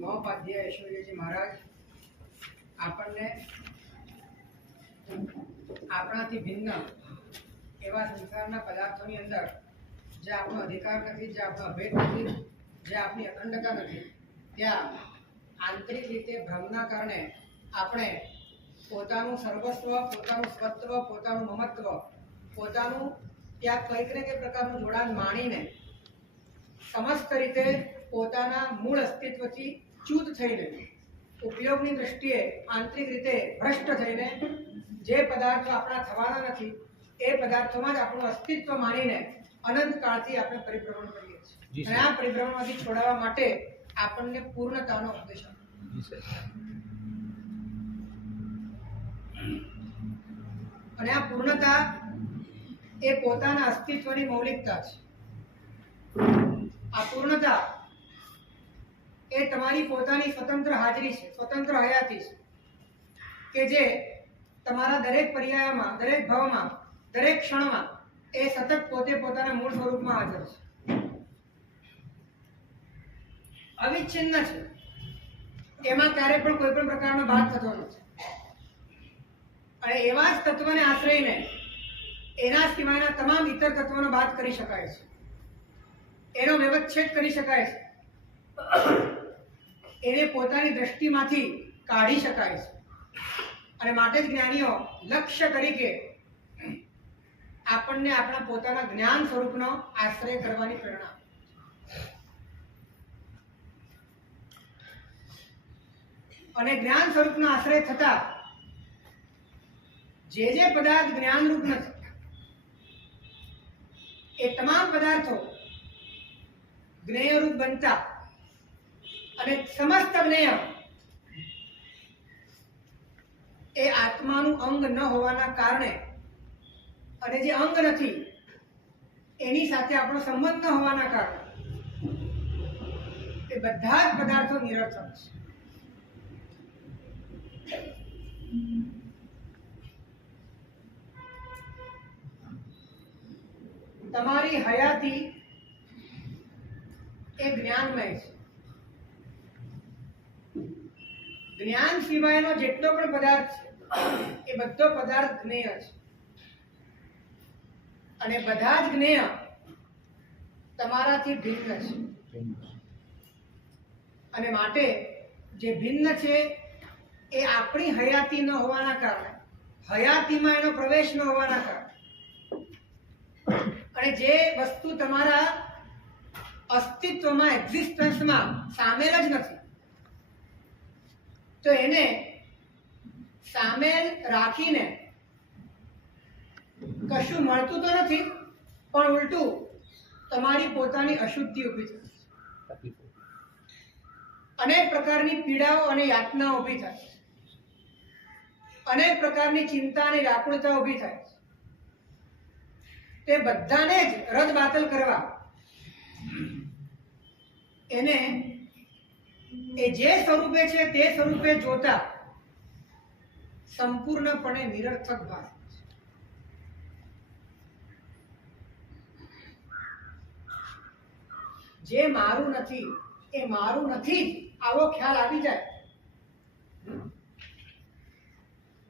મહોપાધ્યાય ઐશ્વર્યજી મહારાજ આપણને આપણાથી ભિન્ન એવા સંસારના પદાર્થોની અંદર જે આપણો અધિકાર નથી, જે આપણો અભેદ નથી, જે આપણી અખંડતા નથી, ત્યાં આંતરિક રીતે ભ્રમના કારણે આપણે પોતાનું સર્વસ્વ, પોતાનું સ્વત્વ, પોતાનું મમત્વ, પોતાનું ત્યાં કંઈક ને કંઈક પ્રકારનું જોડાણ માણીને સમસ્ત રીતે પોતાના મૂળ અસ્તિત્વથી ચ્યુત થઈને ઉપયોગની દ્રષ્ટિએ આંતરિક રીતે ભ્રષ્ટ થઈને જે પદાર્થો આપણા થવાના નથી એ પદાર્થોમાં જ આપણું અસ્તિત્વ માનીને અનંત કાળથી આપણે પરિભ્રમણ કરીએ છીએ. અને આ પરિભ્રમણમાંથી છોડાવવા માટે આપણને પૂર્ણતાનો ઉપદેશ આપે. અને આ પૂર્ણતા એ પોતાના અસ્તિત્વની મૌલિકતા છે. આ પૂર્ણતા એ તમારી પોતાની સ્વતંત્ર હાજરી છે, સ્વતંત્ર હયાતી છે, કે જે તમારા દરેક પર્યાયમાં, દરેક ભાવમાં, દરેક ક્ષણમાં એ સતત પોતે પોતાના મૂળ સ્વરૂપમાં હાજર છે, અવિચ્છિન્ન છે. એમાં ક્યારે પણ કોઈ પણ પ્રકારનો ભાગ થતો નથી. અને એવા જ તત્વને આશ્રયને એના સિવાયના તમામ ઇતર તત્વોનો બાદ કરી શકાય છે, એનો વ્યવચ્છેદ કરી શકાય છે, એને પોતાની દ્રષ્ટિમાંથી કાઢી શકાય છે. અને માટે જ જ્ઞાનીઓ લક્ષ્ય તરીકે આપણને આપણા પોતાના જ્ઞાન સ્વરૂપનો આશ્રય કરવાની પ્રેરણા. અને જ્ઞાન સ્વરૂપનો આશ્રય થતા જે પદાર્થ જ્ઞાનરૂપ નથી એ તમામ પદાર્થો જ્ઞેયરૂપ બનતા અને સમસ્ત જ્ઞેય એ આત્માનું અંગ ન હોવાના કારણે અને જે અંગ નથી એની સાથે આપણો સંબંધ ન હોવાના કારણે એ બધા જ પદાર્થો નિરર્થક છે. તમારી હયાતી એ જ્ઞાનમય છે. જ્ઞાન સિવાયનો જેટલો પણ પદાર્થ છે એ બધો પદાર્થ જ્ઞેય છે. અને બધા જ જ્ઞેય તમારાથી ભિન્ન છે. અને માટે જે ભિન્ન છે એ આપણી હયાતી ન હોવાના કારણે, હયાતીમાં એનો પ્રવેશ ન હોવાના કારણે, અને જે વસ્તુ તમારા અસ્તિત્વમાં, એક્ઝિસ્ટન્સમાં સામેલ જ નથી, તો એને સામેલ રાખીને કશું મળતું તો નથી, પણ ઉલટું તમારી પોતાની અશુદ્ધિ ઊભી થાય, અનેક પ્રકારની પીડાઓ અને યાતનાઓ ઊભી થાય, અનેક પ્રકારની ચિંતા અને વ્યાકુળતા ઊભી થાય. તે બધાને જ રદ બાતલ કરવા એને એ જે સ્વરૂપે છે તે સ્વરૂપે જોતા સંપૂર્ણપણે નિરર્થક ભાસ. જે મારું નથી એ મારું નથી આવો ખ્યાલ આવી જાય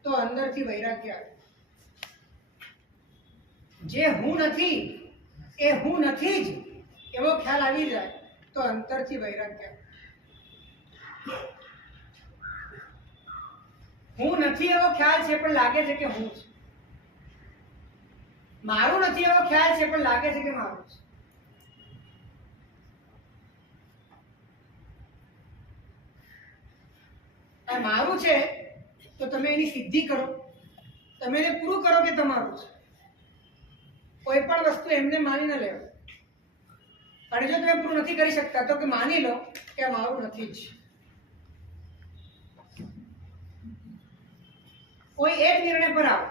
તો અંદરથી વૈરાગ્ય આવે. જે હું નથી એ હું નથી જ એવો ખ્યાલ આવી જાય તો અંતરથી વૈરાગ્ય. હું નથી એવો ખ્યાલ છે પણ લાગે છે કે હું છું. મારું નથી એવો ખ્યાલ છે પણ લાગે છે કે મારું છે. મારું છે તો તમે એની સિદ્ધિ કરો, તમે એને પૂરું કરો કે તમારું છે. કોઈ પણ વસ્તુ એમને માની ન લેવું. અને જો તમે પૂરું નથી કરી શકતા તો કે માની લો કે કે મારું નથી જ. કોઈ એક નિર્ણય પર આવો,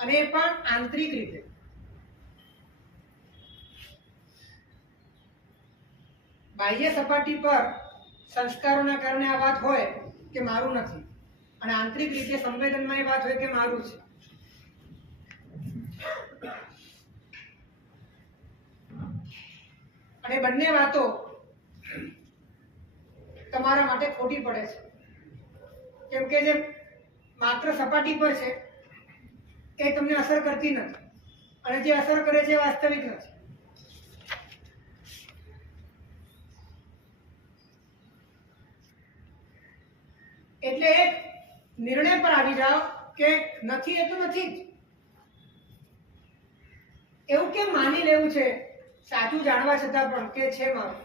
અને એ પણ આંતરિક રીતે. બાહ્ય સપાટી પર સંસ્કારોના કારણે આ વાત હોય કે મારું નથી, અને આંતરિક રીતે સંવેદનમાં એ વાત હોય કે મારું છે. અને બંને વાતો તમારા માટે ખોટી પડે છે, કેમ કે જે માત્ર સપાટી પર છે એ તમને અસર કરતી નથી, અને જે અસર કરે છે એ વાસ્તવિક નથી. એટલે એક નિર્ણય પર આવી જાઓ કે નથી એ તો નથી જ. એવું કેમ માની લેવું છે સાચું જાણવા છતાં પણ કે છે મારું?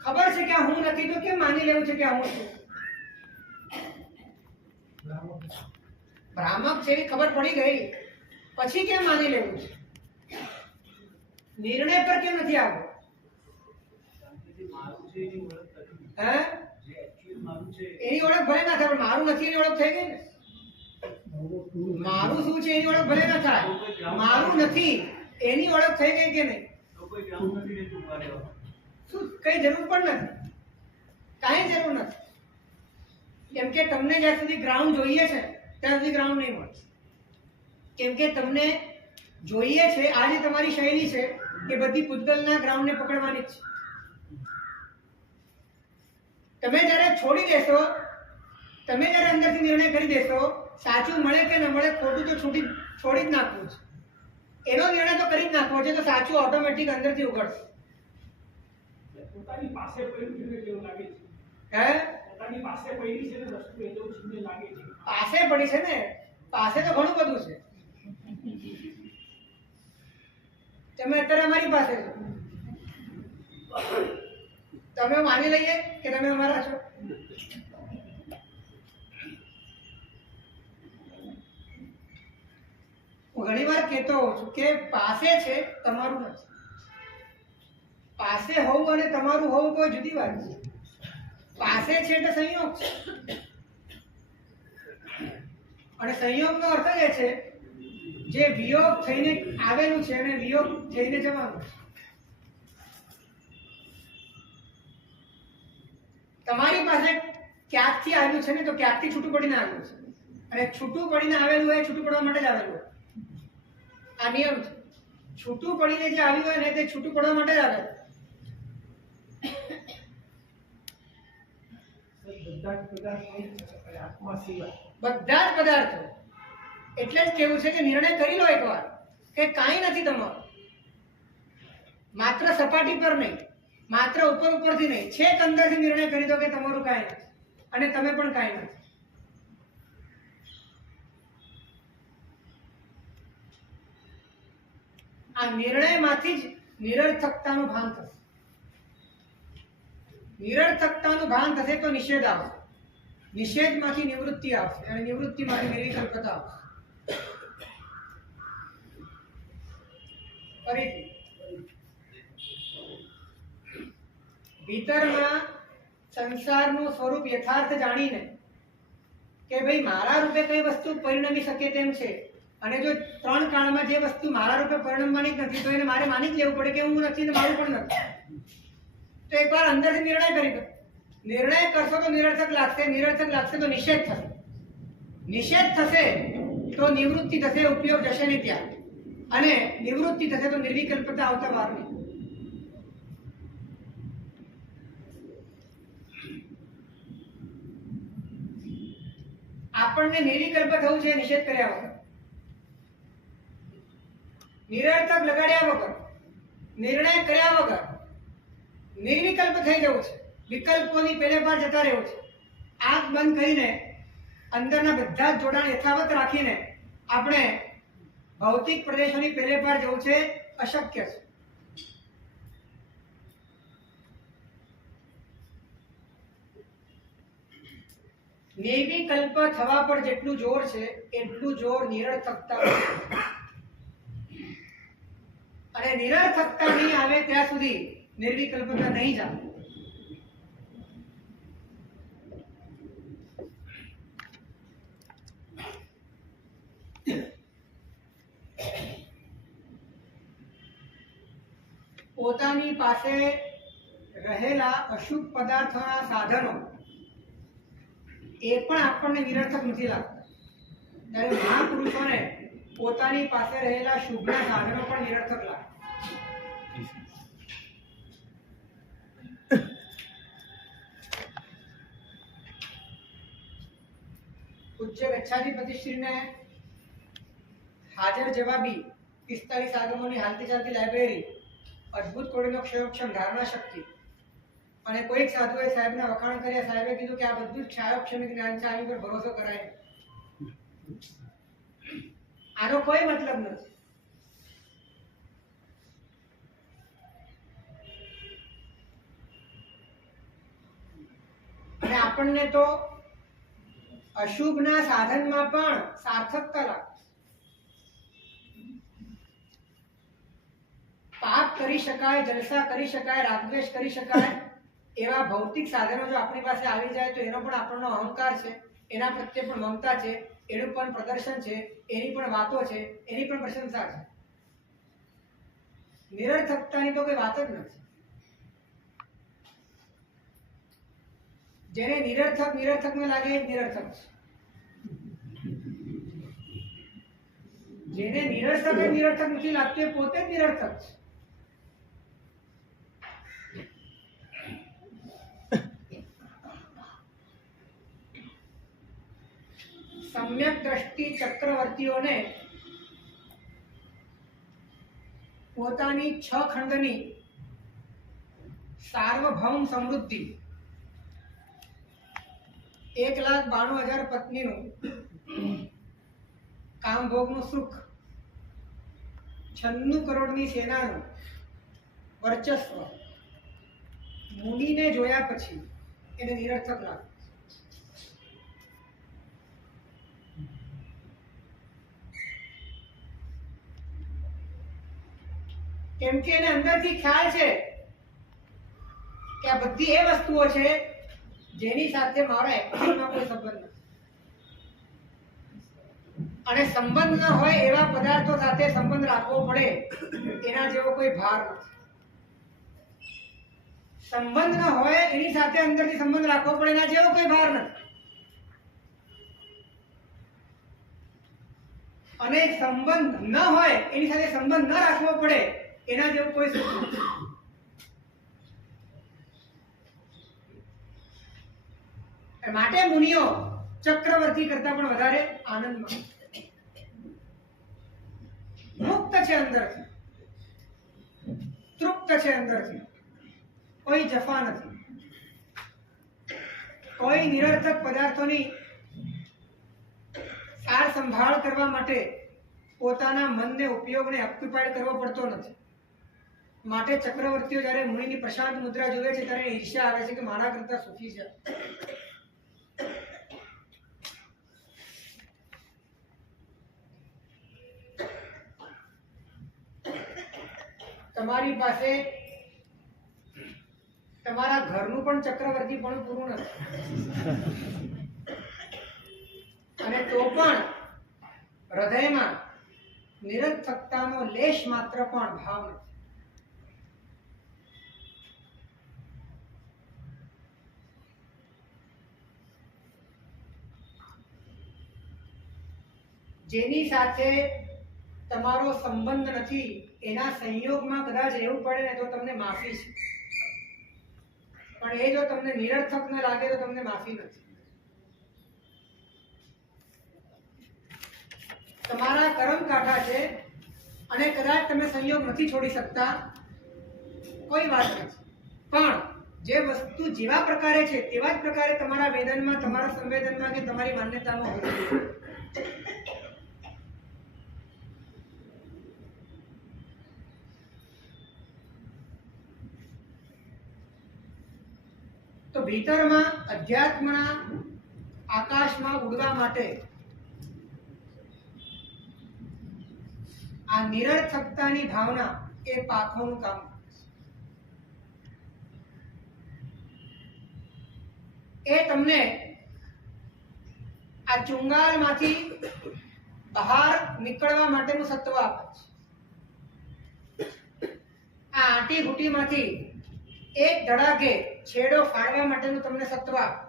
ખબર છે કે હું નથી તો કેમ માની લેવું છે કે હું છું? ભ્રામક છે એવી ખબર પડી ગઈ પછી કેમ માની લેવું છે? નિર્ણય પર કેમ નથી આવવું? એની ઓળખ ભલે ના થાય, પણ મારું નથી એની ઓળખ થઈ ગઈ ને. મારું શું છે એની ઓળખ ભલે ના થાય, મારું નથી એની ઓળખ થઈ ગઈ કે નહીં? શું કઈ જરૂર પણ નથી, કાંઈ જરૂર નથી. કેમ કે તમને જ્યાં સુધી ગ્રાઉન્ડ જોઈએ છે ત્યાં સુધી ગ્રાઉન્ડ નહીં મળે. કેમ કે તમને જોઈએ છે, આ જે તમારી શૈલી છે એ બધી પૂતગલના ગ્રાઉન્ડને પકડવાની જ છે. તમે જ્યારે છોડી દેશો, તમે જ્યારે અંદરથી નિર્ણય કરી દેશો, સાચું મળે કે ન મળે, ખોટું તો છોડી જ નાખવું છે. એનો નિર્ણય તો કરી જ નાખવો છે, તો સાચું ઓટોમેટિક અંદરથી ઉઘડશે. પોતાની પાસે પડ્યું છે એવું લાગે છે. હે? પોતાની પાસે પડી છે ને વસ્તુ એ તો સુંદર લાગે છે. પાસે પડી છે ને, પાસે તો ઘણું બધું છે. તમે અત્યારે અમારી પાસે છો, તમે માની લઈએ કે તમે અમારા છો. હું ઘણી વાર કહેતો હોઉં છું કે પાસે છે તમારું નથી. પાસે હોવું અને તમારું હોવું કોઈ જુદી વાત છે. પાસે છે એટલે સંયોગ છે, અને સંયોગનો અર્થ એ છે જે વિયોગ થઈને આવેલું છે અને વિયોગ થઈને જવાનું છે. તમારી પાસે ક્યાંકથી આવ્યું છે ને, તો ક્યાંકથી છૂટું પડીને આવ્યું છે, અને છૂટું પડીને આવેલું હોય છૂટું પડવા માટે જ આવેલું હોય. આ નિયમ છે. છૂટું પડીને જે આવ્યું હોય ને તે છૂટું પડવા માટે જ આવેલું. બધા જ પદાર્થો આત્મા સિવાય. બધા જ પદાર્થો. એટલે જ કેવું છે કે નિર્ણય કરી લો એકવાર કે કાંઈ નથી તમારું. માત્ર સપાટી પર નહીં, માત્ર ઉપરથી નહીં, છેક અંદરથી નિર્ણય કરી દો કે તમારું કાંઈ નથી, અને તમે પણ કાંઈ નથી. આ નિર્ણયમાંથી જ નિરર્થકતાનું ભાન થશે. નિરર્થકતાનું ભાન થશે તો નિષેધ આવશે, નિષેધમાંથી નિવૃત્તિ આવશે, અને નિવૃત્તિમાંથી નિર્વિકલ્પતા આવશે. ફરીથી ભીતરમાં સંસારનું સ્વરૂપ યથાર્થ જાણીને કે ભાઈ મારા રૂપે કઈ વસ્તુ પરિણમી શકે તેમ છે, અને જો ત્રણ કાળમાં જે વસ્તુ મારા રૂપે પરિણમવાની જ નથી, તો એને મારે માની જ લેવું પડે કે હું નથી ને મારું પણ નથી. તો એકવાર અંદરથી નિર્ણય કરી દો. નિર્ણય કરશો તો નિરર્થક લાગશે, નિરર્થક લાગશે તો નિષેધ થશે, નિષેધ થશે તો નિવૃત્તિ થશે, ઉપયોગ જશે ને ત્યાં, અને નિવૃત્તિ થશે તો નિર્વિકલ્પતા આવતા વાર નહીં. આપણને નિર્વિકલ્પ થવું છે નિષેધ કર્યા વગર, નિરર્થક લગાડ્યા વગર, નિર્ણય કર્યા વગર નિર્વિકલ્પ થઈ જવું છે. વિકલ્પોની પેલે પાર જતા રહેવું છે. આંખ બંધ કરીને અંદરના બધા જ જોડાણ યથાવત રાખીને આપણે ભૌતિક પ્રદેશોની પેલે પાર જવું છે અશક્ય છે. નિર્વિકલ્પ થવા પર જેટલું જોર છે એટલું જોર નિરર્થકતા, અને નિરર્થક નિરર્થકતા નહીં આવે ત્યાં સુધી નિર્વિકલ્પતા નહીં જાઓ. પોતાની પાસે રહેલા અશુભ પદાર્થોના સાધનો એ પણ આપણને નિરર્થક નથી લાગતા. ત્યારે મહાપુરુષોને પોતાની પાસે રહેલા શુભના સાધનો પણ નિરર્થક લાગે. પૂજ્ય ગચ્છાધિપતિશ્રીને હાજર જવાબી 45 આગમોની હાલતી ચાલતી લાઇબ્રેરી, અદ્ભુત કોડીનો ક્ષયોક્ષમ ધારણા શક્તિ અને કોઈક સાધુએ સાહેબના વખાણ કર્યા. સાહેબે કીધું કે આ બધું ક્ષયોક્ષમ જ્ઞાન છે, આની પર ભરોસો કરાય. આનો કોઈ મતલબ નથી. અને આપણને તો અશુભના સાધનમાં પણ સાર્થકતા લાગે. પાપ કરી શકાય, જલસા કરી શકાય, રાગદ્વેષ કરી શકાય એવા ભૌતિક સાધનો જો આપણી પાસે આવી જાય તો એનો પણ આપણનો અહંકાર છે, એના પ્રત્યે પણ મમતા છે, એનું પણ પ્રદર્શન છે, એની પણ વાતો છે, એની પણ પ્રશંસા છે. નિરર્થકતાની તો કોઈ વાત જ નથી. જેને નિરર્થક ન લાગે એ જ નિરર્થક છે. જેને નિરર્થક નથી લાગતું એ પોતે જ નિરર્થક છે. સમ્યક દ્રષ્ટિ ચક્રવર્તીઓને પોતાની 6 ખંડની સાર્વભૌમ સમૃદ્ધિ, 1,92,000 પત્નીનું કામભોગનું સુખ, 96 કરોડની સેનાનું વર્ચસ્વ મુનિને જોયા પછી એને નિરર્થક લાગે. કેમ કે એને અંદરથી ખ્યાલ છે કે આ બધી એ વસ્તુઓ છે જેની સાથે મારા એકચ્યુઅલમાં કોઈ સંબંધ નથી. અને સંબંધ ન હોય એવા પદાર્થો સાથે સંબંધ રાખવો પડે એના જેવો કોઈ ભાર નથી. સંબંધ ન હોય એની સાથે અંદરથી સંબંધ રાખવો પડે એના જેવો કોઈ ભાર નથી. અને સંબંધ ન હોય એની સાથે સંબંધ ન રાખવો પડે એના જેવું કોઈ સુખ નથી. માટે મુનિઓ ચક્રવર્તી કરતા પણ વધારે આનંદમાં મુક્ત છે, અંદરથી તૃપ્ત છે, અંદરથી કોઈ જફા નથી. કોઈ નિરર્થક પદાર્થોની સાર સંભાળ કરવા માટે પોતાના મનને ઉપયોગને ઓક્યુપાઈડ કરવો પડતો નથી. માટે ચક્રવર્તીઓ જ્યારે મુનિની પ્રશાંત મુદ્રા જોવે છે ત્યારે ઈર્ષ્યા આવે છે કે મારા કરતા સુખી છે. તમારી પાસે તમારા ઘરનું પણ ચક્રવર્તી પણ પૂરું નથી અને તો પણ હૃદયમાં નિરર્થકતાનો લેશ માત્ર પણ ભાવ નથી. જેની સાથે તમારો સંબંધ નથી એના સંયોગમાં કદાચ રહેવું પડે ને તો તમને માફી છે, પણ એ જો તમને નિરર્થક ન લાગે તો તમને માફી નથી. તમારા કર્મ કાંઠા છે અને કદાચ તમે સંયોગ નથી છોડી શકતા, કોઈ વાત નથી, પણ જે વસ્તુ જેવા પ્રકારે છે તેવા જ પ્રકારે તમારા વેદનમાં, તમારા સંવેદનમાં કે તમારી માન્યતામાં હોવી જોઈએ. તો ભીતરમાં અધ્યાત્મના આકાશમાં ઉડવા માટે આ નિરર્થકતાની ભાવના એ પાંખોનું કામ કરે છે. એ તમને આ ચુંગાલમાંથી બહાર નીકળવા માટેનું સત્વ આપે છે. આ આંટી ઘૂંટીમાંથી એક ધડાકે છેડો ફાડવા માટેનું તમને સત્વ આપે.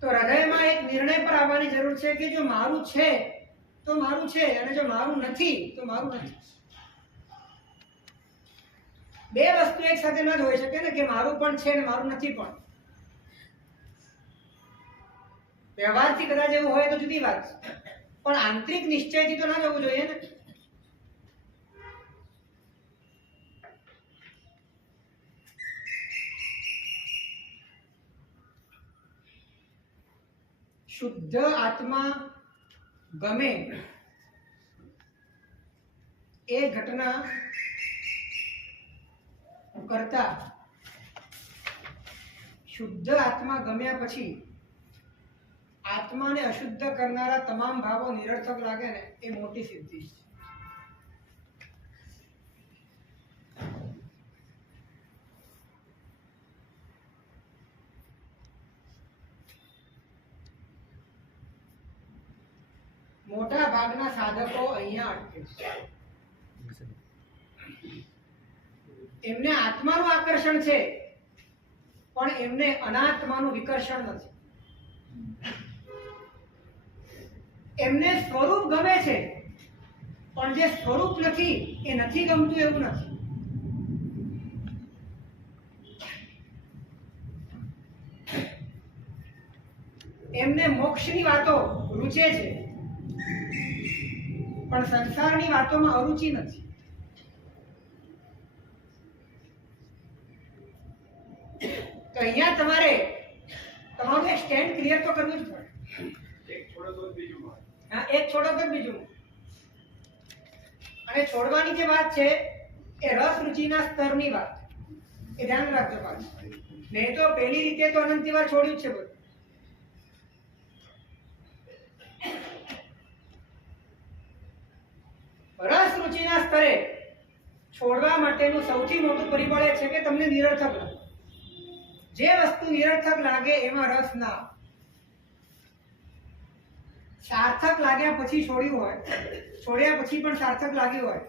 તો હૃદયમાં એક નિર્ણય પર આવવાની જરૂર છે કે જો મારું છે તો મારું છે, અને જો મારું નથી તો મારું નથી. બે વસ્તુ એક સાથે ન જ હોઈ શકે ને, કે મારું પણ છે અને મારું નથી પણ. વ્યવહારથી કદાચ એવું હોય તો જુદી વાત, પણ આંતરિક નિશ્ચયથી તો ના જવું જોઈએ ને. શુદ્ધ આત્મા ગમે એ ઘટના કરતા શુદ્ધ આત્મા ગમ્યા પછી આત્માને અશુદ્ધ કરનારા તમામ ભાવો નિરર્થક લાગે ને, એ મોટી સિદ્ધિ છે. મોટા ભાગના સાધકો અહીંયા અટકે છે. એમને આત્માનું આકર્ષણ છે, પણ એમને અનાત્માનું વિકર્ષણ નથી. એમને સ્વરૂપ ગમે છે, પણ જે સ્વરૂપ નથી એ નથી ગમતું એવું નથી. એમને મોક્ષની વાતો રૂચે છે, પણ સંસારની વાતોમાં અરુચિ નથી. તો અહીંયા તમારે તમારું એક સ્ટેન્ડ ક્લિયર તો કરવું જ પડે. એક છોડો તો બીજું. અને છોડવાની જે વાત છે એ રસ રુચિના સ્તરની વાત, એ ધ્યાન રાખજો પાછું. નહીં તો પેલી રીતે તો અનંતી વાર છોડ્યું જ છે બધું. રસ રુચિના સ્તરે છોડવા માટેનું સૌથી મોટું પરિબળ એ છે કે તમને નિરર્થક લાગે. જે વસ્તુ નિરર્થક લાગે એમાં રસ ના. સાર્થક લાગ્યા પછી છોડ્યું હોય, છોડ્યા પછી પણ સાર્થક લાગ્યું હોય,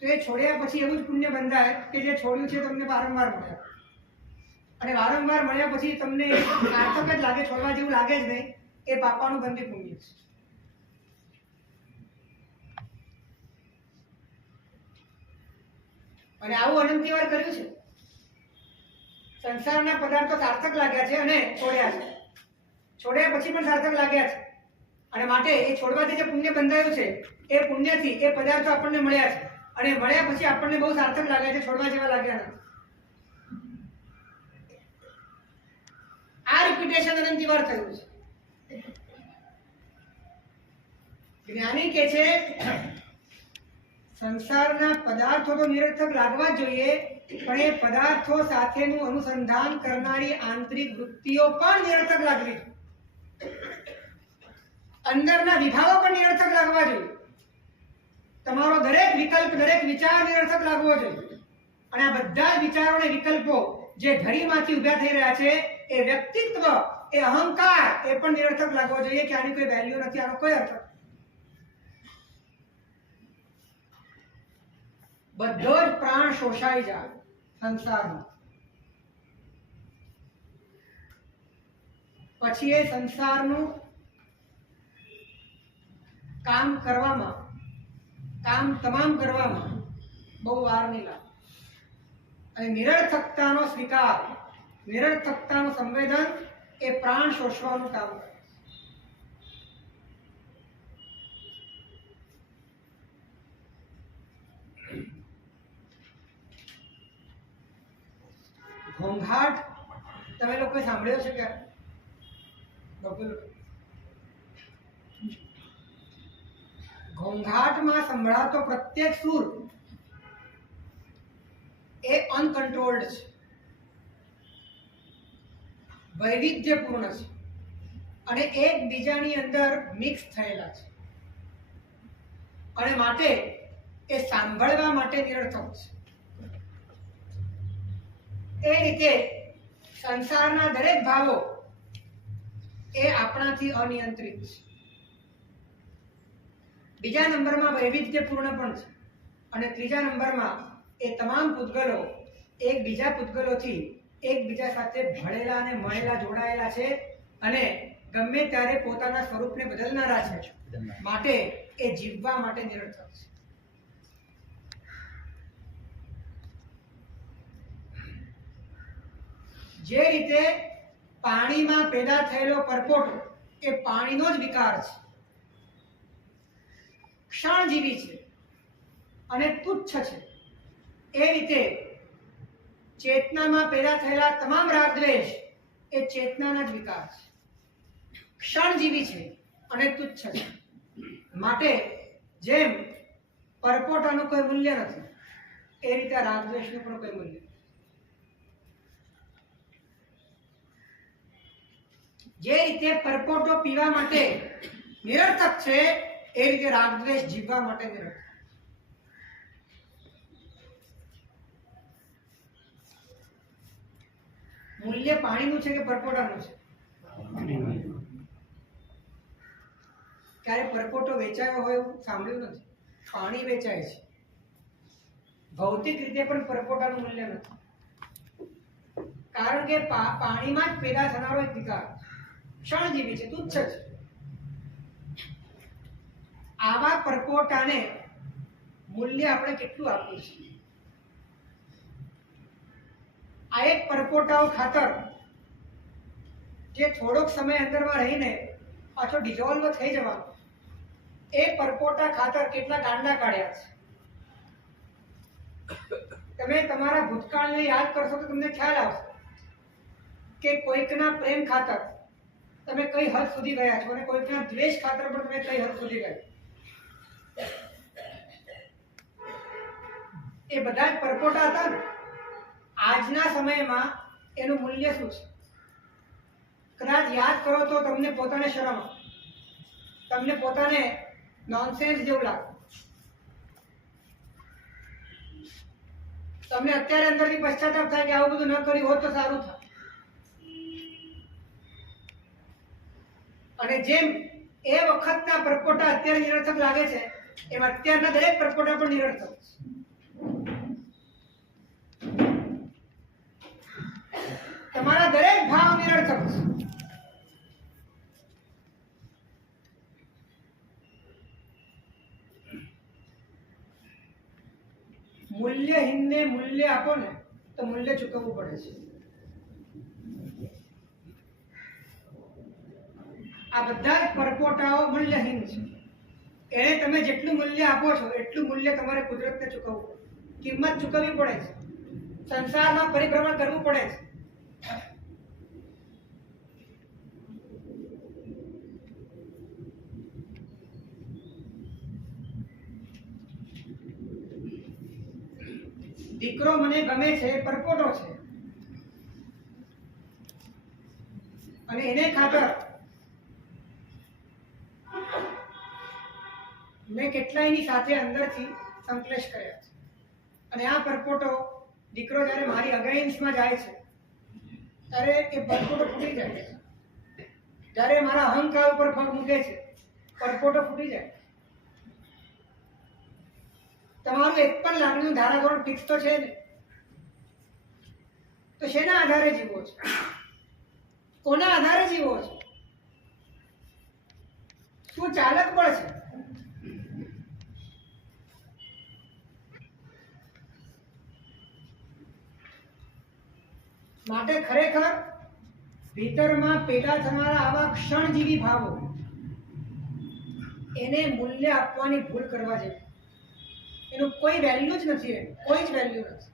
તો એ છોડ્યા પછી એવું જ પુણ્ય બંધાય કે જે છોડ્યું છે તમને વારંવાર મળ્યા, અને વારંવાર મળ્યા પછી તમને સાર્થક જ લાગે, છોડવા જેવું લાગે જ નહીં, એ પાપાનું બંધી પુણ્ય છે. અને આવું અનંતી વાર કર્યું છે. સંસારના પદાર્થો સાર્થક લાગ્યા છે અને છોડ્યા છે, છોડ્યા પછી પણ સાર્થક લાગ્યા છે, અને માટે એ છોડવાથી જે પુણ્ય બંધાયું છે એ પુણ્યથી એ પદાર્થો આપણને મળ્યા છે, અને મળ્યા પછી આપણને બહુ સાર્થક લાગ્યા છે, છોડવા જેવા લાગ્યા નથી. આ રિપીટેશન અનંતી વાર થયું છે. જ્ઞાની કે છે સંસારના પદાર્થો તો નિરર્થક લાગવા જ જોઈએ, પણ એ પદાર્થો સાથેનું અનુસંધાન કરનારી આંતરિક વૃત્તિઓ પણ નિરર્થક લાગવી જોઈએ. અંદરના વિભાવો પણ નિરર્થક લાગવા જોઈએ. તમારો દરેક વિકલ્પ, દરેક વિચાર નિરર્થક લાગવો જોઈએ. અને આ બધા જ વિચારો અને વિકલ્પો જે ધરીમાંથી ઉભા થઈ રહ્યા છે, એ વ્યક્તિત્વ, એ અહંકાર, એ પણ નિરર્થક લાગવો જોઈએ કે આની કોઈ વેલ્યુ નથી, આનો કોઈ અર્થ નથી. બધો જ પ્રાણ શોષાઈ જાય સંસારમાં, પછી એ સંસારનું કામ કરવામાં, કામ તમામ કરવામાં બહુ વાર નહીં લાગે. અને નિરર્થકતાનો સ્વીકાર, નિરર્થકતાનું સંવેદન એ પ્રાણ શોષવાનું કામ કરે. ઘોંઘાટ તમે લોકો સાંભળ્યો છે કે? ઘોંઘાટમાં સંભળાતો પ્રત્યેક સૂર એ અનકન્ટ્રોલ્ડ છે. વૈવિધ્યપૂર્ણ છે અને એકબીજાની અંદર મિક્સ થયેલા છે અને માટે એ સાંભળવા માટે નિરર્થક છે. એ રીતે સંસારના દરેક ભાવો એ આપણાથી અનિયંત્રિત છે. બીજા નંબરમાં વૈવિધ્યપૂર્ણ પણ છે અને ત્રીજા નંબરમાં એ તમામ પૂતગલો એકબીજા પૂતગલોથી એકબીજા સાથે ભળેલા અને મળેલા જોડાયેલા છે અને ગમે ત્યારે પોતાના સ્વરૂપને બદલનારા છે, માટે એ જીવવા માટે નિરર્થક છે. જે રીતે પાણીમાં પેદા થયેલો પરપોટો એ પાણીનો જ વિકાર છે, ક્ષણજીવી છે અને તુચ્છ છે, એ રીતે ચેતનામાં પેદા થયેલા તમામ રાગ દ્વેષ એ ચેતનાના જ વિકાર છે, ક્ષણજીવી છે અને તુચ્છ છે. માટે જેમ પરપોટાનું કોઈ મૂલ્ય નથી, એ રીતે રાગ દ્વેષનું પણ કોઈ મૂલ્ય નથી. જે રીતે પરપોટો પીવા માટે નિરર્થક છે, એ રીતે રાગ દ્વેષ જીવવા માટે નિરર્થક. મૂલ્ય પાણીનું છે કે પરપોટાનું છે? ક્યારે પરપોટો વેચાયો હોય એવું સાંભળ્યું નથી. પાણી વેચાય છે. ભૌતિક રીતે પણ પરપોટાનું મૂલ્ય નથી, કારણ કે પાણીમાં જ પેદા થનારો એક વિકાર ક્ષણજીવી છે, તુચ્છ છે. આવા પરપોટાને મૂલ્ય આપણે કેટલું આપવું છે? આ એક પરપોટાઓ ખાતર જે થોડોક સમય અંદરમાં રહીને પાછો ડિઝોલ્વ થઈ જવાનો, એ પરપોટા ખાતર કેટલા ગાંડા કાઢ્યા છે. તમે તમારા ભૂતકાળને યાદ કરશો તો તમને ખ્યાલ આવશે કે કોઈકના પ્રેમ ખાતર તમે કઈ હદ સુધી ગયા છો અને કોઈકના દ્વેષ ખાતર પણ તમે કઈ હદ સુધી ગયા. એ બધા જ પરપોટા હતા ને. આજના સમયમાં એનું મૂલ્ય શું છે? કદાચ યાદ કરો તો તમને પોતાને શરમ આવે, તમને પોતાને નોનસેન્સ જેવું લાગે. તમને અત્યારે અંદરથી પશ્ચાતાપ થાય કે આવું બધું ન કર્યું હોત તો સારું થાય. અને જેમ એ વખતના પરપોટા અત્યારે નિરર્થક લાગે છે, એમ અત્યારના દરેક પરપોટા પણ નિરર્થક છે. તમારા દરેક ભાવ નિરર્થક છે. મૂલ્યહીનને મૂલ્ય આપો ને તો મૂલ્ય ચૂકવવું પડે છે. આ બધા જ પરપોટાઓ મૂલ્યહીન છે. એને તમે જેટલું મૂલ્ય આપો છો એટલું મૂલ્ય તમારે કુદરતને ચૂકવવું પડે, કિંમત ચૂકવવી પડે છે, સંસારમાં પરિભ્રમણ કરવું પડે છે. દીકરો મને ગમે છે, પરપોટો છે, અને એને ખાતર મેં કેટલાયની સાથે અંદરથી સંશ્લેષ કર્યા છે. અને આ પરપોટો દીકરો જ્યારે મારી અગેન્સ્ટમાં જાય છે ત્યારે એ પરપોટો ફૂટી જાય છે. જ્યારે મારા અહંકાર ઉપર પગ મૂકે છે, પરપોટો ફૂટી જાય. તમારું એક પણ લાગણીનું ધારાધોરણ ફિક્સ તો છે ને? તો શેના આધારે જીવો છો? કોના આધારે જીવો છો? શું ચાલક બળ છે? માટે ખરેખર ભીતરમાં પેદા થનારા આવા ક્ષણજીવી ભાવો એને મૂલ્ય આપવાની ભૂલ કરવા જેવી. એનું કોઈ વેલ્યુ જ નથી, કોઈ જ વેલ્યુ નથી.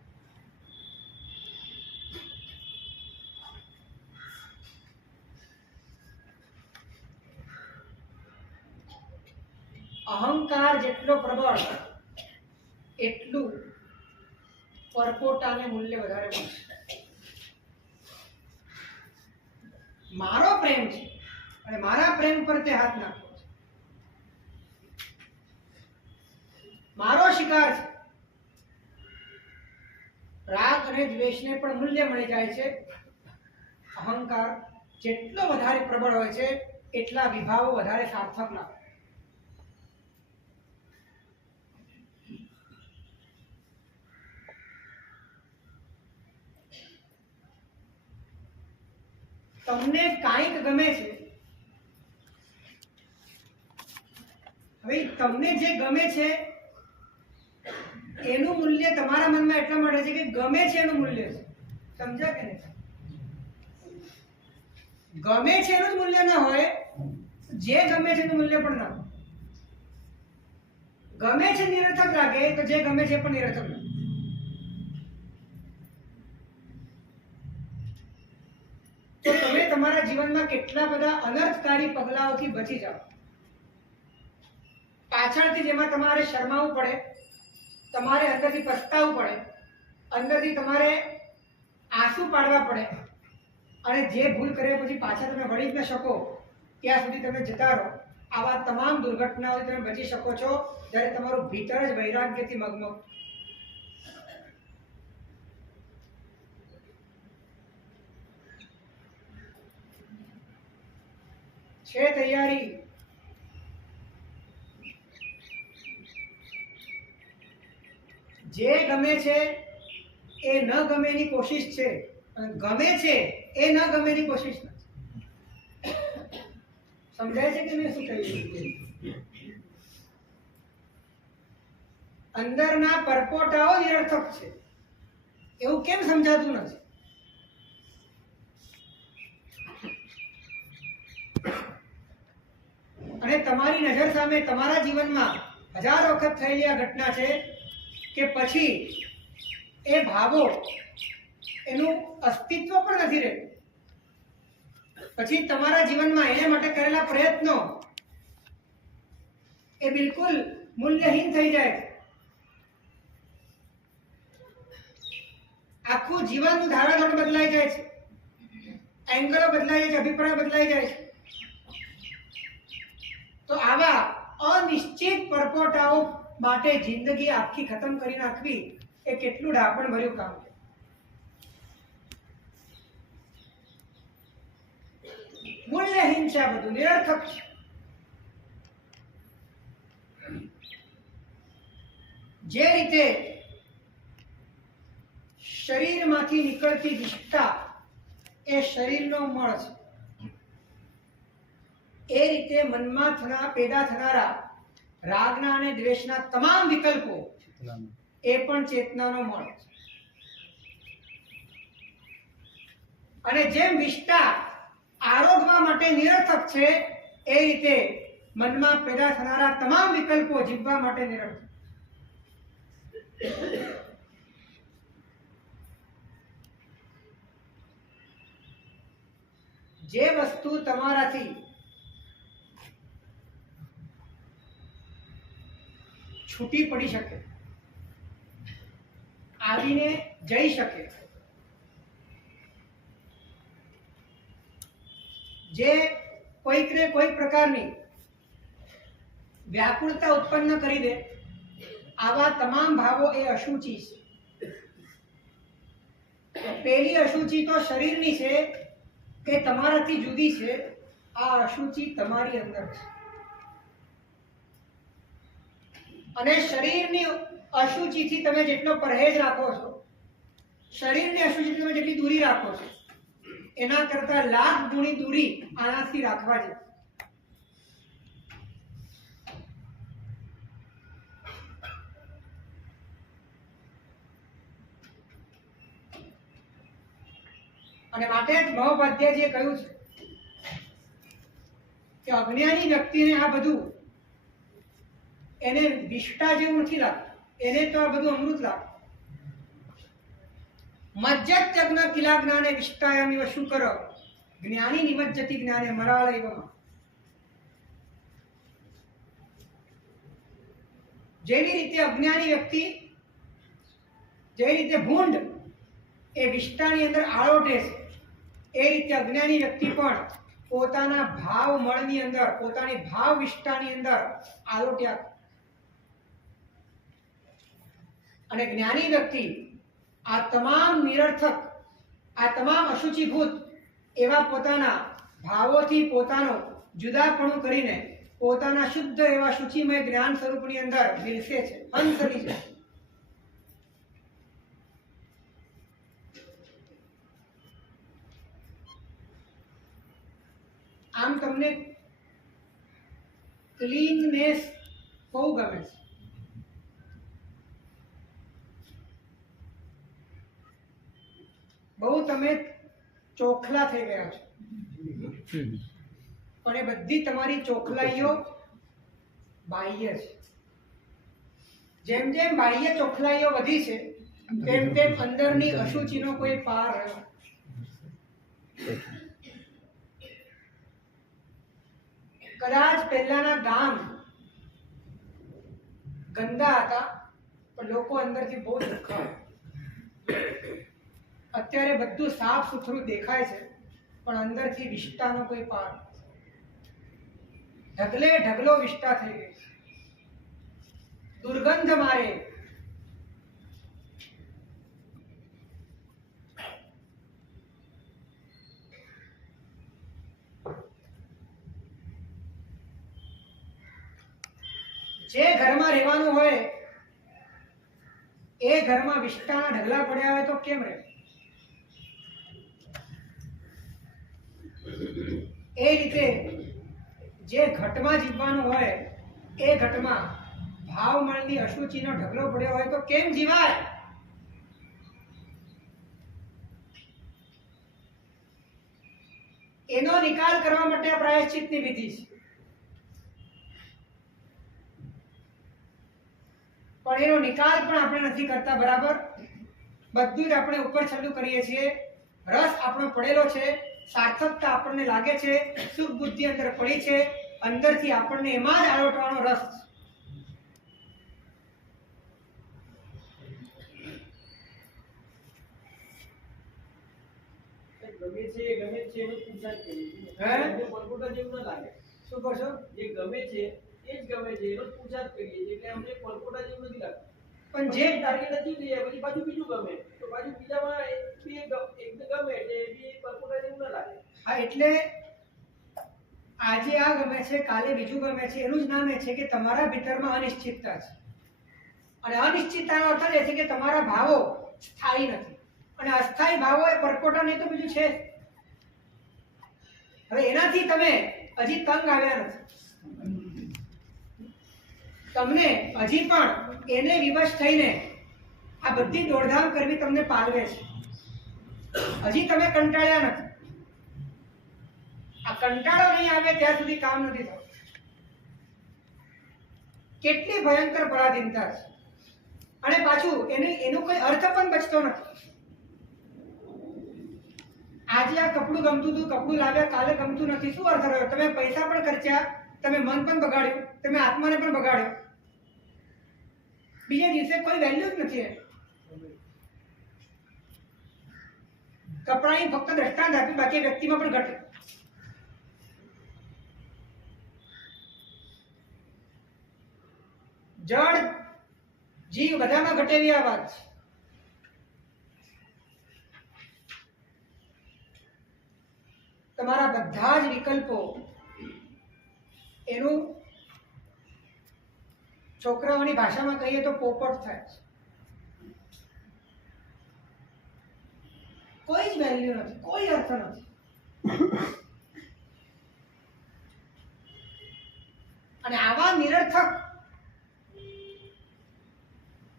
અહંકાર જેટલો પ્રબળ એટલું પરપોટાને મૂલ્ય વધારે મળશે. મારો પ્રેમ છે અને મારા પ્રેમ પર તે હાથ નાખ્યો છે, મારો શિકાર છે. રાગ અને દ્વેષને પણ મૂલ્ય મળી જાય છે. અહંકાર જેટલો વધારે પ્રબળ હોય છે એટલા વિભાવો વધારે સાર્થક લાગે. તમને કાંઈક ગમે છે, હવે તમને જે ગમે છે એનું મૂલ્ય તમારા મનમાં એટલા માટે છે કે ગમે છે એનું મૂલ્ય છે. સમજ્યા કે નહીં? ગમે છે એનું જ મૂલ્ય ના હોય, જે ગમે છે એનું મૂલ્ય પણ ના હોય. ગમે છે નિરર્થક લાગે તો જે ગમે છે પણ નિરર્થક લાગે. તો તમે તમારા જીવનમાં કેટલા બધા અનર્થકારી પગલાઓથી બચી જાઓ. પાછળથી જેમાં તમારે શરમાવું પડે, તમારે અંદરથી પસ્તાવું પડે, અંદરથી તમારે આંસુ પાડવા પડે, અને જે ભૂલ કર્યા પછી પાછા તમે વળી જ ન શકો ત્યાં સુધી તમે જતા રહો. આવા તમામ દુર્ઘટનાઓથી તમે બચી શકો છો જ્યારે તમારું ભીતર જ વૈરાગ્યથી મગમગ છે. તૈયારી? જે ગમે છે એ ન ગમે એની કોશિશ છે, અને ગમે છે એ ન ગમે એની કોશિશ નથી. સમજાય છે કે મેં શું કહ્યું? અંદરના પરપોટાઓ નિરર્થક છે એવું કેમ સમજાતું નથી? અને તમારી નજર સામે તમારા જીવનમાં હજાર વખત થયેલી આ ઘટના છે કે પછી એ ભાવો એનું અસ્તિત્વ પણ નથી રહેતું. પછી તમારા જીવનમાં એને માટે કરેલા પ્રયત્નો એ બિલકુલ મૂલ્યહીન થઈ જાય. આખું જીવનનું ધારાધોરણ બદલાઈ જાય છે, એંગલો બદલાઈ જાય છે, અભિપ્રાય બદલાઈ જાય છે. તો આવા અનિશ્ચિત પરપોટાઓ માટે જિંદગી આખી ખતમ કરી નાખવી એ કેટલું ડાપણ ભર્યું કામ છે. મૂલ્યહીન છે, આ બધું નિરર્થક છે. જે રીતે શરીરમાંથી નીકળતી વિષ્ઠા એ શરીરનો મળ છે, એ રીતે મનમાં પેદા થનારા રાગના અને દ્વેષના તમામ વિકલ્પો એ પણ ચેતનાનો મળ છે. અને જેમ વિષ્ઠા આરોગવા માટે નિરર્થક છે એ રીતે મનમાં પેદા થનારા તમામ વિકલ્પો જીવવા માટે નિરર્થક. જે વસ્તુ તમારાથી છૂટી પડી શકે, આવીને જઈ શકે, જે કોઈકને કોઈક પ્રકારની વ્યાકુળતા ઉત્પન્ન કરી દે, આવા તમામ ભાવો એ અશુચિ છે. પહેલી અશુચિ તો શરીરની છે કે તમારાથી જુદી છે. આ અશુચિ તમારી અંદર છે. અને શરીરની અશુચિથી તમે જેટલો પરહેજ રાખો છો, શરીરની અશુચિથી તમે જેટલી દૂરી રાખો છો, એના કરતા લાખ ગુણી દૂરી આનાથી રાખવા છે. અને માટે જ મહોપાધ્યાયજીએ કહ્યું છે કે અજ્ઞાની વ્યક્તિને આ બધું એને વિષ્ઠા જેવું નથી લાગતું, એને તો આ બધું અમૃત લાગે. મજ્જત્યગ્ન કિલા જ્ઞાને વિષ્ટાયામિવ શુકર જ્ઞાની નિમજ્જતિ જ્ઞાને મરાળૈવમ. જેવી રીતે અજ્ઞાની વ્યક્તિ, જે રીતે ભૂંડ એ વિષ્ટાની અંદર આળોટે છે, એ રીતે અજ્ઞાની વ્યક્તિ પણ પોતાના ભાવ મળની અંદર, પોતાની ભાવ વિષ્ટાની અંદર આલોટ્યા. અને જ્ઞાની વ્યક્તિ આ તમામ નિરર્થક, આ તમામ અશુચિભૂત એવા પોતાના ભાવોથી પોતાનો જુદાપણું કરીને પોતાના શુદ્ધ એવા શુચિમય જ્ઞાન સ્વરૂપની અંદર વિલસે છે, હંસની છે. આમ તમને ક્લીનનેસ બહુ ગમે છે. બહુ તમે ચોખલા થઈ ગયા છો, પણ એ બધી તમારી ચોખલાઈઓ બાહ્ય છે. જેમ જેમ બાહ્ય ચોખલાઈઓ વધી છે તેમ તેમ અંદરની અશુચિનો કોઈ પાર રહ્યો. કદાચ પહેલાના ગામ ગંદા હતા પણ લોકો અંદરથી બહુ ચોખ્ખા હતા. અત્યારે બધું સાફ સુથરું દેખાય છે પણ અંદરથી વિષ્ટાનો કોઈ પાર. ઢગલે ઢગલો વિષ્ટા થઈ ગઈ છે, દુર્ગંધ મારે. જે ઘરમાં રહેવાનું હોય એ ઘરમાં વિષ્ટાના ઢગલા પડ્યા હોય તો કેમ રહે? એ રીતે જે ઘટમાં જીવવાનું હોય એ ઘટમાં ભાવમળની અશુચિનો ઢગલો પડ્યો હોય તો કેમ જીવાય? એનો નિકાલ કરવા માટે આ પ્રાયશ્ચિતની વિધિ છે. પણ એનો નિકાલ પણ આપણે નથી કરતા બરાબર. બધું જ આપણે ઉપર છલ્લું કરીએ છીએ. રસ આપણો પડેલો છે, સાર્થકતા આપણને લાગે છે, સુખ બુદ્ધિ અંદર પડી છે, અંદરથી આપણને એમાં જ આલોટવાનો રસ ગમે છે એનું પૂજા જ કરીએ છીએ. હે? પરપોટા જેવું ન લાગે. શું કહો છો? જે ગમે છે એ જ ગમે છે એનો પૂજા જ કરીએ છીએ, એટલે અમને પરપોટા જેવું નથી લાગતું. પણ જે જે ટાર્ગેટ અચીવ થઈ જાય પછી પાછું બીજું ગમે તો પાછું બીજામાં એક ગમે એટલે એ બી પરપોટા જેવું ન લાગે. હા, એટલે આજે આ ગમે છે, કાલે બીજું ગમે છે, એનું જ નામ એ છે કે તમારા ભીતરમાં અનિશ્ચિતતા છે. અને અનિશ્ચિતતાનો અર્થ એ છે કે તમારા ભાવો સ્થાયી નથી. અને અસ્થાયી ભાવો એ પરપોટા નહીં તો બીજું છે. હવે એનાથી તમે હજી તંગ આવ્યા નથી. તમને હજી પણ એને વિવશ થઈને આ બધી દોડધામ કરવી તમને પાલવે છે. હજી તમે કંટાળ્યા નથી. આ કંટાળો નહીં આવે ત્યાં સુધી કામ નથી થતું. કેટલી ભયંકર પરાધીનતા છે. અને પાછું એનો કોઈ અર્થ પણ બચતો નથી. આજે આ કપડું ગમતું હતું, કપડું લાવ્યા, કાલે ગમતું નથી, શું અર્થ રહ્યો? તમે પૈસા પણ ખર્ચ્યા, તમે મન પણ બગાડ્યું, તમે આત્માને પણ બગાડ્યો. બીજા દિવસે કોઈ વેલ્યુ જ નથી. કપડાની ફક્ત દ્રષ્ટાંત આપી, બાકી વ્યક્તિમાં પણ ઘટે. જળ જીવ બધામાં ઘટેલી આ વાત છે. તમારા બધા જ વિકલ્પો એનું છોકરાઓની ભાષામાં કહીએ તો પોપટ થાય છે. કોઈ જ વેલ્યુ નથી, કોઈ અર્થ નથી. અને આવા નિરર્થક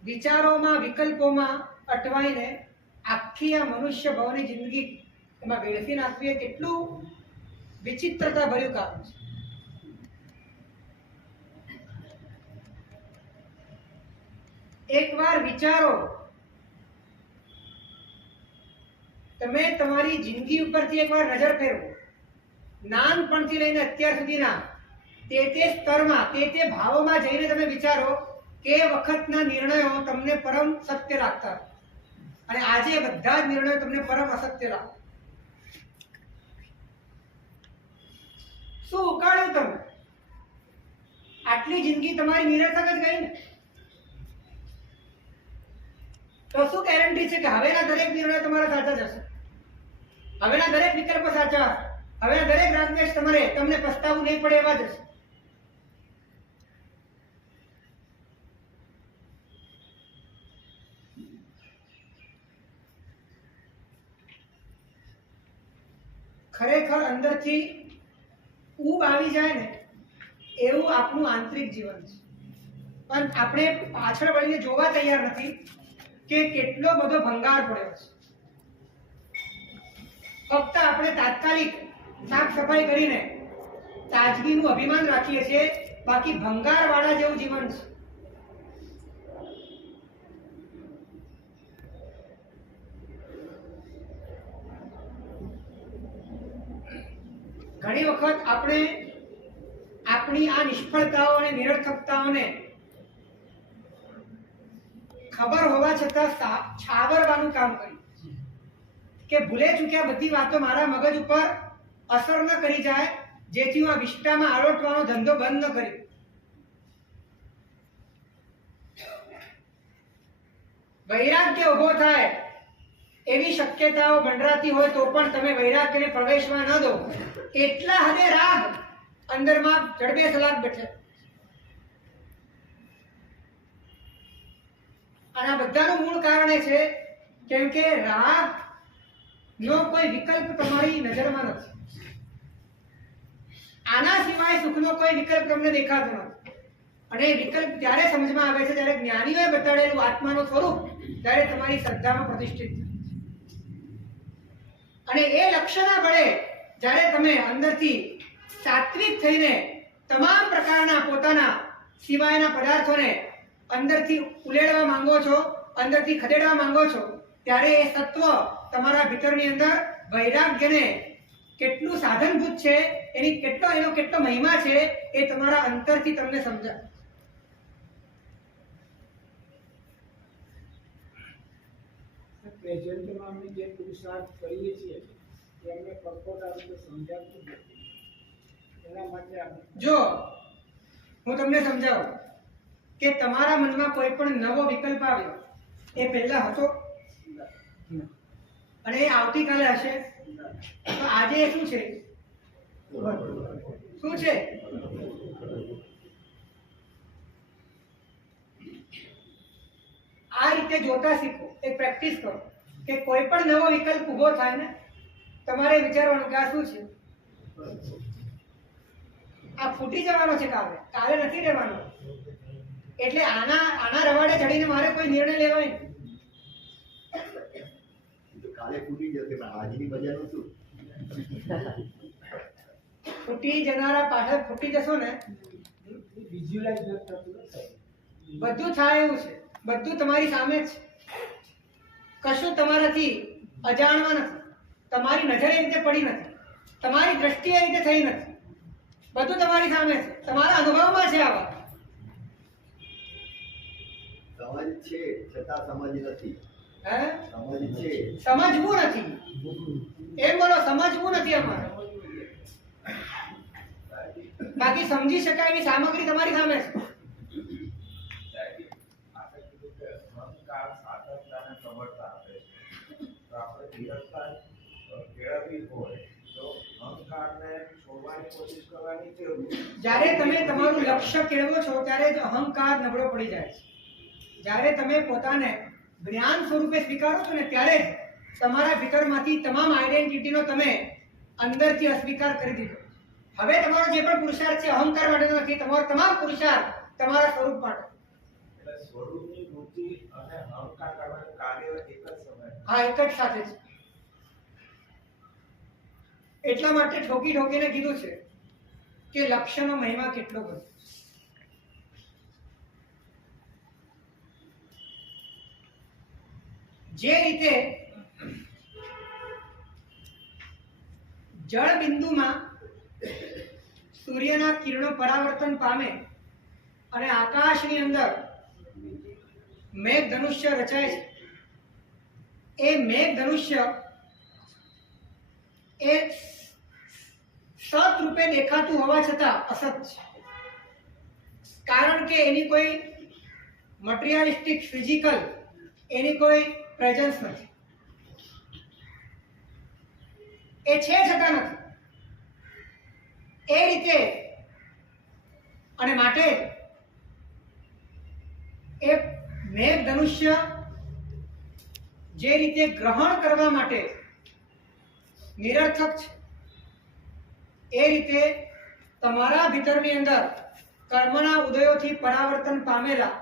વિચારોમાં, વિકલ્પોમાં અટવાઈને આખી આ મનુષ્ય ભાવની જિંદગી એમાં વેડફી નાખવી એ કેટલું વિચિત્રતા ભર્યું કામ છે. એકવાર વિચારો, તમે તમારી જિંદગી ઉપરથી એકવાર નજર ફેરવો. નાનપણથી લઈને અત્યાર સુધીના તે સ્તરમાં, તે ભાવોમાં જઈને તમે વિચારો કે વખતના નિર્ણયો તમને પરમ સત્ય લાગતા અને આજે બધા જ નિર્ણયો તમને પરમ અસત્ય લાગે. શું ઉકાળ્યું તમે? આટલી જિંદગી તમારી નિરર્થક જ ગઈ ને. તો શું ગેરંટી છે કે હવેના દરેક નિર્ણય તમારા સાચા જશે? હવેના દરેક વિકલ્પો સાચા હશે? હવેના દરેક રાગદ્વેષ તમને પસ્તાવું નહીં પડે એવા જશે? ખરેખર અંદરથી ઊબ આવી જાય ને એવું આપણું આંતરિક જીવન છે. પણ આપણે પાછળ વળીને જોવા તૈયાર નથી કે કેટલો બધો ભંગાર પડ્યો છે. ફક્ત આપણે તાત્કાલિક સાફ સફાઈ કરીને તાજગીનું અભિમાન રાખીએ છીએ, બાકી ભંગાર વાળા જેવું જીવન છે. ઘણી વખત આપણે આપણી આ નિષ્ફળતાઓ અને નિરર્થકતાઓને ખબર હોવા છતાં છાવરવાનું કામ કર્યું કે ભૂલે ચૂક્યા બધી વાતો મારા મગજ ઉપર અસર ન કરી જાય, જેથી હું આ વિષ્ટામાં આરોટવાનો ધંધો બંધ ન કર્યો. વૈરાગ્ય ઉભો થાય એવી શક્યતાઓ મંડરાતી હોય તો પણ તમે વૈરાગ્યને પ્રવેશવા ન દો. એટલા હદે રાગ અંદરમાં જડબે સલાક બેઠે. અને આ બધાનું મૂળ કારણ એ છે કેમ કે રાગ નો કોઈ વિકલ્પ તમારી નજરમાં નથી. આના સિવાય સુખનો કોઈ વિકલ્પ તમને દેખાતો નથી. અને એ વિકલ્પ ત્યારે સમજમાં આવે છે જ્યારે જ્ઞાનીઓએ બતાડેલું આત્માનું સ્વરૂપ ત્યારે તમારી શ્રદ્ધામાં પ્રતિષ્ઠિત થાય. અને એ લક્ષ્યના બળે જ્યારે તમે અંદરથી સાત્વિક થઈને તમામ પ્રકારના પોતાના સિવાયના પદાર્થોને અંદરથી ઉલેડવા માંગો છો, અંદરથી ખદેડવા માંગો છો, ત્યારે એ સત્વ તમારા ભીતરની અંદર વૈરાગ્યને કેટલું સાધનભૂત છે, એનો કેટલો મહિમા છે એ તમારા અંતરથી તમને સમજાય. પ્રેઝન્ટમાં અમે જે પુરુષાર્થ કરીએ છીએ એમને પરપોટ આપણે સમજાવતું નથી. એના માટે જો હું તમને સમજાવું કે તમારા મનમાં કોઈ પણ નવો વિકલ્પ આવ્યો એ પહેલા હતો અને એ આવતીકાલે હશે, તો આજે એ શું છે? શું છે? આ રીતે જોતા શીખો, એક પ્રેક્ટિસ કરો કે કોઈ પણ નવો વિકલ્પ ઉભો થાય ને તમારે વિચારવાનું કે આ શું છે? આ ફૂટી જવાનો છે, કાલે નથી રહેવાનો. એટલે આના રવાડે ચડીને મારે કોઈ નિર્ણય લેવાય નહીં. કાલે ફૂટી જશે પણ આજની મજાનું શું? ફૂટી જનારા પાછળ ફૂટી જશો ને વિઝ્યુઅલાઇઝ થતું નથી. બધું થાય એવું છે. બધું તમારી સામે જ છે. કશું તમારાથી અજાણવા નથી. તમારી નજર એ રીતે પડી નથી, તમારી દ્રષ્ટિ એ રીતે થઈ નથી. બધું તમારી સામે છે, તમારા અનુભવમાં છે. આ વાત સમજ છે છતાં સમજ નથી. હે સમજ છે, સમજવું નથી. એમ બોલો, સમજવું નથી અમારે. બાકી સમજી શકાય એવી સામગ્રી તમારી સામે છે. અહંકાર સાતત્યને પ્રબળતા આપે છે. તો આપણે ધીરજતા કેળવવી હોય તો અહંકારને છોડવાની કોશિશ કરવાની જરૂર. જ્યારે તમે તમારું લક્ષ્ય કેળવો છો ત્યારે જ અહંકાર નબળો પડી જાય છે. જ્યારે તમે પોતાને જ્ઞાન સ્વરૂપે સ્વીકારો છો ને ત્યારે જ તમારા ભીતરમાંથી તમામ આઈડેન્ટિટીનો તમે અંદરથી અસ્વીકાર કરી દીધો. હવે તમારો જે પણ પુરુષાર્થ છે અહંકાર માટે નથી, તમારો તમામ પુરુષાર્થ તમારા સ્વરૂપ માટે. એટલે સ્વરૂપની વૃત્તિ અને અહંકાર કરવાનું કાર્ય એક જ સમયે. હા, એક જ સાથે છે. એટલા માટે ઠોકી ઠોકીને કીધું છે કે લક્ષ્યનો મહિમા કેટલો બધો. જે રીતે જળ બિંદુમાં સૂર્યના કિરણો પરાવર્તન પામે અને આકાશની અંદર મેઘ ધનુષ્ય રચાય છે, એ મેઘ ધનુષ્ય એ સત રૂપે દેખાતું હોવા છતાં અસત છે, કારણ કે એની કોઈ મટીરિયલિસ્ટિક ફિઝિકલ એની કોઈ પ્રેઝન્સ નથી, એ છે છતાં નથી એ રીતે. અને માટે એ મેઘ ધનુષ્ય જે રીતે ગ્રહણ કરવા માટે નિરર્થક છે, એ રીતે તમારા ભીતરની અંદર કર્મના ઉદયોથી પરાવર્તન પામેલા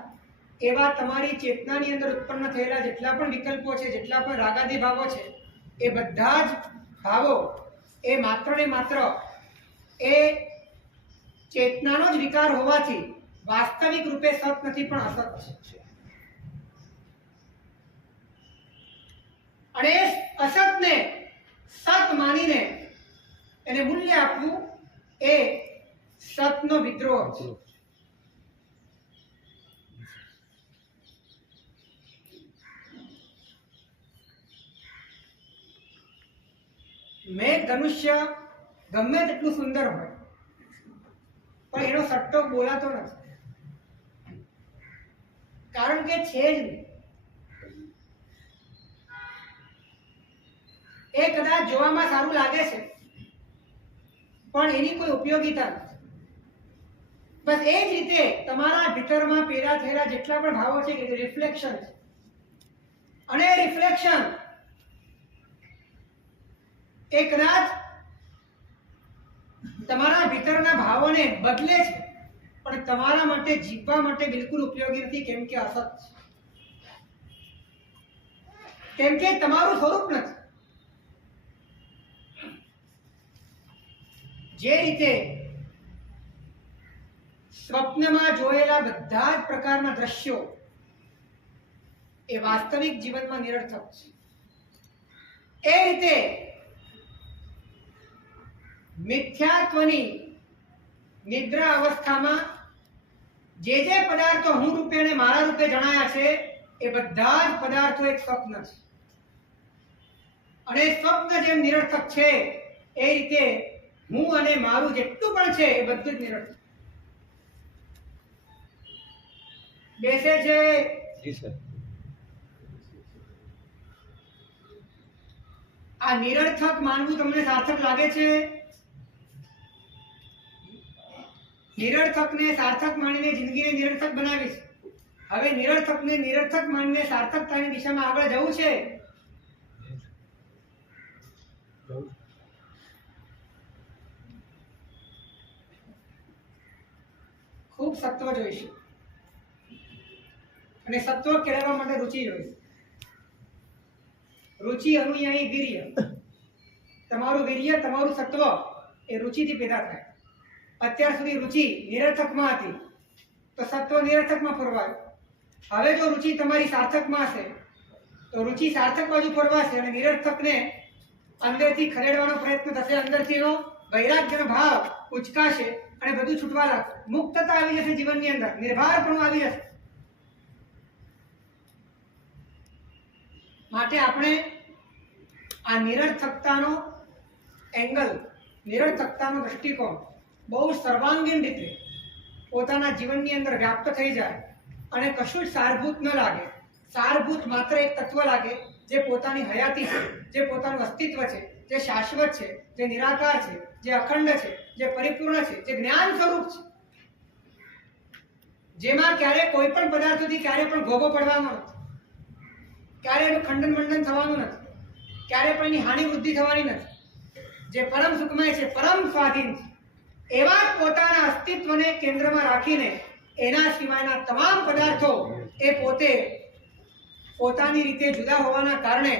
એવા તમારી ચેતનાની અંદર ઉત્પન્ન થયેલા જેટલા પણ વિકલ્પો છે, જેટલા પણ રાગાદી ભાવો છે, એ બધા જ ભાવો એ માત્ર ને માત્ર એ ચેતનાનો જ વિકાર હોવાથી વાસ્તવિક રૂપે સત નથી પણ અસત છે. અને અસતને સત માનીને એને મૂલ્ય આપવું એ સતનો વિદ્રોહ છે. મેઘ ધનુષ્ય ગમે તેટલું સુંદર હોય પણ એનો સટ્ટો બોલાતો નથી, કારણ કે છે જ નહીં. એ કદાચ જોવામાં સારું લાગે છે પણ એની કોઈ ઉપયોગિતા નથી. બસ એ જ રીતે તમારા ભીતરમાં પેદા થયેલા જેટલા પણ ભાવો છે એ રિફ્લેક્શન છે, અને રિફ્લેક્શન એ કદાચ તમારા ભીતરના ભાવોને બદલે છે પણ તમારા માટે જીવવા માટે બિલકુલ ઉપયોગી નથી, કેમ કે અસત છે, કેમ કે તમારું સ્વરૂપ નથી. જે રીતે સ્વપ્નમાં જોયેલા બધા જ પ્રકારના દ્રશ્યો એ વાસ્તવિક જીવનમાં નિરર્થક છે, એ રીતે મિથ્યાત્વની નિદ્રા અવસ્થામાં જે પદાર્થો હું રૂપે અને મારા રૂપે જણાયા છે એ બધા જ પદાર્થો એક સ્વપ્ન છે, અને સ્વપ્ન જેમ નિરર્થક છે એ રીતે હું અને મારું જેટલું પણ છે એ બધું જ નિરર્થક બેસે છે. આ નિરર્થક માનવું તમને સાર્થક લાગે છે? નિરર્થકને સાર્થક માનીને જિંદગીને નિરર્થક બનાવી છે. હવે નિરર્થકને નિરર્થક માનીને સાર્થકતાની દિશામાં આગળ જવું છે. ખૂબ સત્વ જોઈશે, અને સત્વ કેળવવા માટે રુચિ જોઈશે. રુચિ અનુયાયી વીર્ય. તમારું વીર્ય, તમારું સત્વ એ રુચિથી પેદા થાય. અત્યાર સુધી રુચિ નિરર્થકમાં હતી તો સત્વ નિરર્થકમાં ફરવાયું. હવે જો રુચિ તમારી સાર્થકમાં હશે તો રુચિ સાર્થક બાજુ ફરવાશે, અને નિરર્થકને અંદરથી ખરેડવાનો પ્રયત્ન થશે. અંદરથી એનો વૈરાગ્યનો ભાવ ઉચકાશે અને બધું છૂટવા લાગશે. મુક્તતા આવી જશે જીવનની અંદર, નિર્ભારપણું આવી જશે. માટે આપણે આ નિરર્થકતાનો એંગલ, નિરર્થકતાનો દૃષ્ટિકોણ બહુ સર્વાંગીણ રીતે પોતાના જીવનની અંદર વ્યાપ્ત થઈ જાય અને કશું જ સારભૂત ન લાગે. સારભૂત માત્ર એક તત્વ લાગે જે પોતાની હયાતી છે, જે પોતાનું અસ્તિત્વ છે, જે શાશ્વત છે, જે નિરાકાર છે, જે અખંડ છે, જે પરિપૂર્ણ છે, જે જ્ઞાન સ્વરૂપ છે, જેમાં ક્યારે કોઈ પણ પદાર્થોથી ક્યારે પણ ભોગો પડવાનો નથી, ક્યારે એનું ખંડન મંડન થવાનું નથી, ક્યારે પણ એની હાનિ વૃદ્ધિ થવાની નથી, જે પરમ સુખમય છે, પરમ સ્વાધીન છે. એવા જ પોતાના અસ્તિત્વને કેન્દ્રમાં રાખીને એના સિવાયના તમામ પદાર્થો એ પોતે પોતાની રીતે જુદા હોવાના કારણે,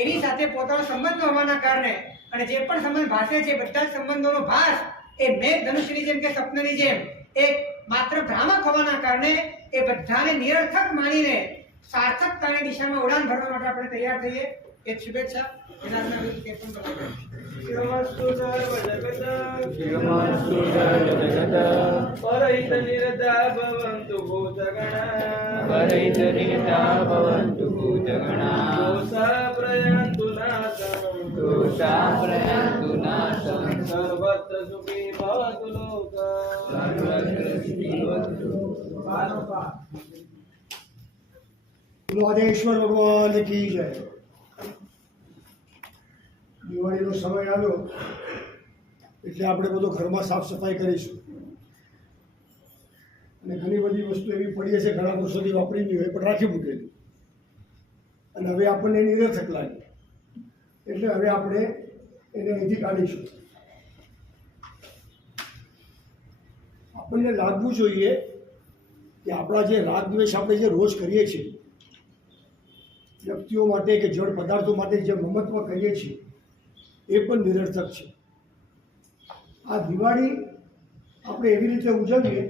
એની સાથે પોતાનો સંબંધ હોવાના કારણે, અને જે પણ સંબંધ ભાસે છે બધા જ સંબંધોનો ભાસ એ મેઘ ધનુષ્યની જેમ કે સ્વપ્નની જેમ એક માત્ર ભ્રામક હોવાના કારણે એ બધાને નિરર્થક માનીને સાર્થકતાની દિશામાં ઉડાન ભરવા માટે આપણે તૈયાર થઈએ. એ શુભેચ્છા. એના વિશે પણ બતાવો. શિવમસ્તુ સર્વજગત શિવમસ્તુ સર્વજગત પરહિત નિરતા ભવન્તુ ભૂતગણા પરહિત નિરતા ભવન્તુ ભૂતગણા દોષા પ્રયાન્તુ નાશમ દોષા પ્રયાન્તુ નાશમ સર્વત્ર દ્વાદેશ્વર ભગવાન કી જય. દિવાળીનો સમય આવ્યો એટલે આપણે બધો ઘરમાં સાફ સફાઈ કરીશું. અને ઘણી બધી વસ્તુ એવી પડી છે ઘણા વર્ષોથી વાપરી નહીં હોય પણ રાખી મૂકેલી, અને હવે આપણને નિરર્થક લાગે એટલે હવે આપણે એને અહીંથી કાઢીશું. આપણને લાગવું જોઈએ કે આપણા જે રાગ દ્વેષ આપણે જે રોજ કરીએ છીએ, વ્યક્તિઓ માટે કે જળ પદાર્થો માટે જે મમત્વ કરીએ છીએ એ પણ નિરર્થક છે. આ દિવાળી આપણે એવી રીતે ઉજવીએ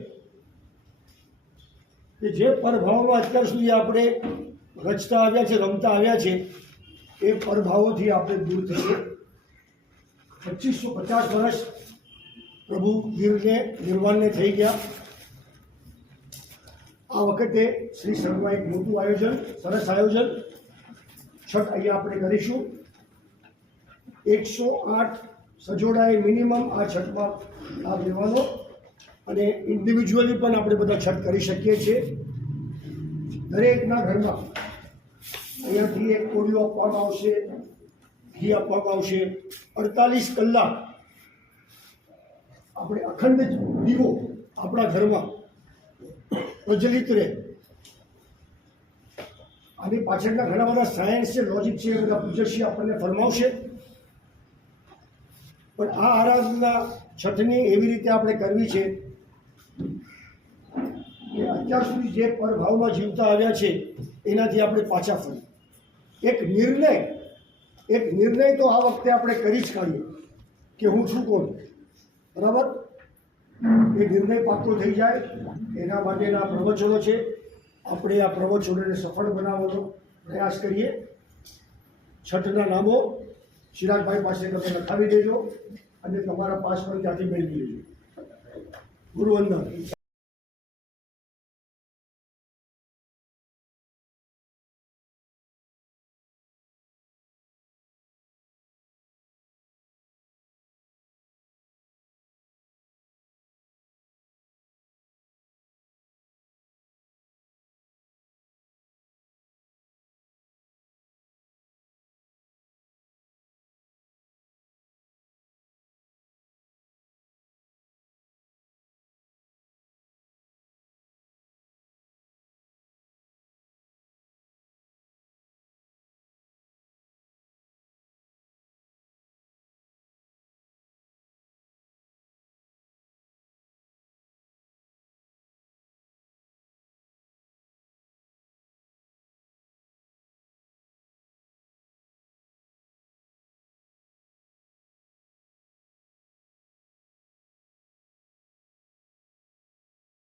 કે જે પરભાવોમાં અત્યાર સુધી આપણે રચતા આવ્યા છે, રમતા આવ્યા છે, એ પરભાવોથી આપણે દૂર થઈએ. 2550 વર્ષ પ્રભુ ગીરને નિર્વાણને થઈ ગયા. આ વખતે શ્રી સંઘમાં એક મોટું આયોજન, સરસ આયોજન છઠ અહીંયા આપણે કરીશું. 108 સજોડાએ મિનિમમ આ છઠમાં લાભ લેવાનો, અને ઇન્ડિવિજ્યુઅલી પણ આપણે બધા છઠ કરી શકીએ છીએ. દરેકના ઘરમાં અહીંયાથી એક કોળિયો આપવામાં આવશે, ઘી આપવામાં આવશે. 48 કલાક આપણે અખંડ દીવો આપણા ઘરમાં પ્રજ્વલિત રહે. આની પાછળના ઘણા બધા સાયન્સ છે, લોજિક છે, એ બધા પૂજ્યશ્રી આપણને ફરમાવશે. પણ આ આરાધના છઠની એવી રીતે આપણે કરવી છે કે અત્યાર સુધી જે પરભાવમાં જીવતા આવ્યા છે એનાથી આપણે પાછા ફરીએ. એક નિર્ણય તો આ વખતે આપણે કરી જ કાઢીએ કે હું છું કોણ, બરાબર? એ નિર્ણય પાક્કો થઈ જાય એના માટેના પ્રવચનો છે. આપણે આ પ્રવચનોને સફળ બનાવવાનો પ્રયાસ કરીએ. છઠના નામો ચિરાગભાઈ પાસે તમે લખાવી દેજો અને તમારા પાસ પણ ત્યાંથી મેળવી લેજો. ગુરુવંદન.